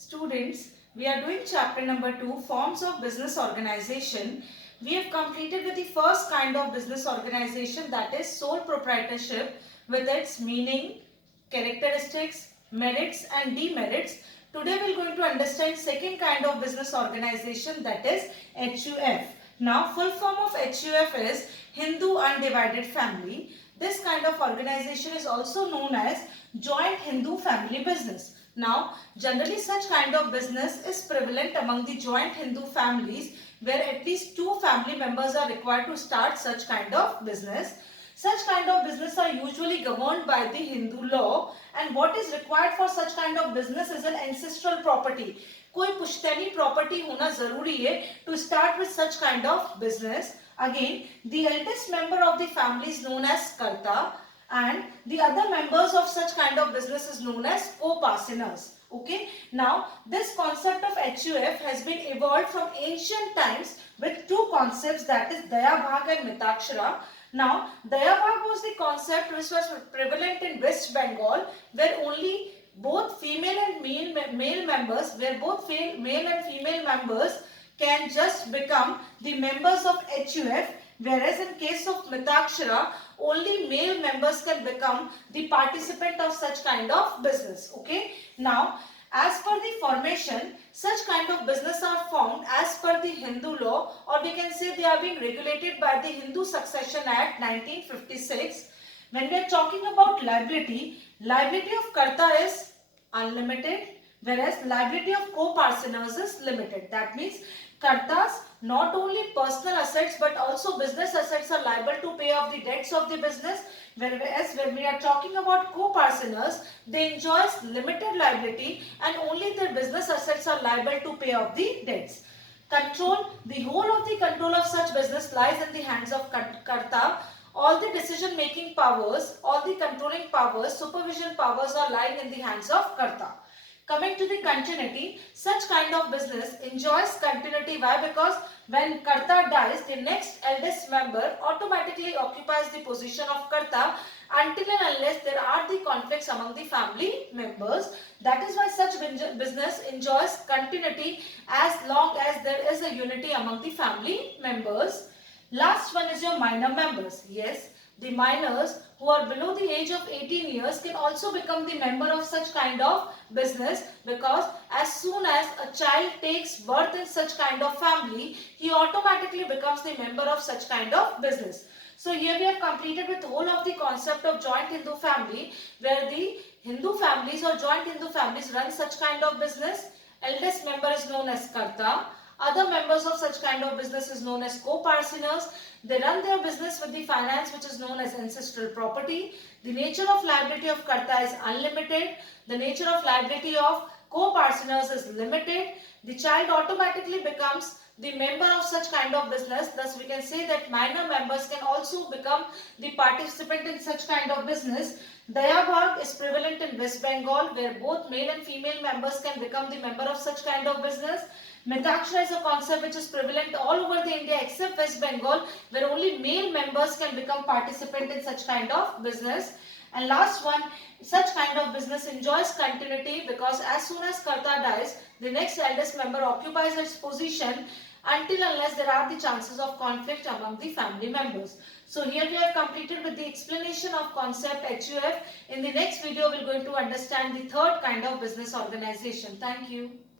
Students, we are doing chapter number 2, Forms of Business Organization. We have completed with the first kind of business organization, that is sole proprietorship, with its meaning, characteristics, merits and demerits. Today we are going to understand second kind of business organization, that is HUF. Now full form of HUF is Hindu Undivided Family. This kind of organization is also known as Joint Hindu Family Business. Now, generally such kind of business is prevalent among the joint Hindu families where at least two family members are required to start such kind of business. Such kind of business are usually governed by the Hindu law, and what is required for such kind of business is an ancestral property. कोई पुश्तैनी property होना जरूरी है to start with such kind of business. Again, the eldest member of the family is known as Karta, and the other members of such kind of business is known as co-partners. Okay. Now, this concept of HUF has been evolved from ancient times with two concepts, that is Daya Bhag and Mitakshara. Now, Daya Bhag was the concept which was prevalent in West Bengal, where only both female and male members, where both male and female members can just become the members of HUF, whereas in case of Mitakshara, only male members can become the participant of such kind of business. Okay. Now, as per the formation, such kind of business are formed as per the Hindu law, or we can say they are being regulated by the Hindu Succession Act 1956. When we are talking about liability, liability of Karta is unlimited, whereas liability of co-partners is limited. That means Kartas, not only personal assets but also business assets are liable to pay off the debts of the business, whereas when we are talking about co-partners, they enjoy limited liability and only their business assets are liable to pay off the debts. Control, the whole of the control of such business lies in the hands of Karta. All the decision making powers, all the controlling powers, supervision powers are lying in the hands of Karta. Coming to the continuity, such kind of business enjoys continuity. Why? Because when Karta dies, the next eldest member automatically occupies the position of Karta until and unless there are the conflicts among the family members. That is why such business enjoys continuity as long as there is a unity among the family members. Last one is your minor members. Yes, the minors who are below the age of 18 years can also become the member of such kind of business, because as soon as a child takes birth in such kind of family, he automatically becomes the member of such kind of business. So here we have completed with whole of the concept of joint Hindu family, where the Hindu families or joint Hindu families run such kind of business. Eldest member is known as Karta. Other members of such kind of business is known as co-partners. They run their business with the finance which is known as ancestral property. The nature of liability of Karta is unlimited. The nature of liability of co-partners is limited. The child automatically becomes the member of such kind of business. Thus, we can say that minor members can also become the participant in such kind of business. Daya Bhag is prevalent in West Bengal, where both male and female members can become the member of such kind of business. Mitakshara is a concept which is prevalent all over the India except West Bengal, where only male members can become participant in such kind of business. And last one, such kind of business enjoys continuity, because as soon as Karta dies, the next eldest member occupies its position until unless there are the chances of conflict among the family members. So here we have completed with the explanation of concept HUF. In the next video, we are going to understand the third kind of business organization. Thank you.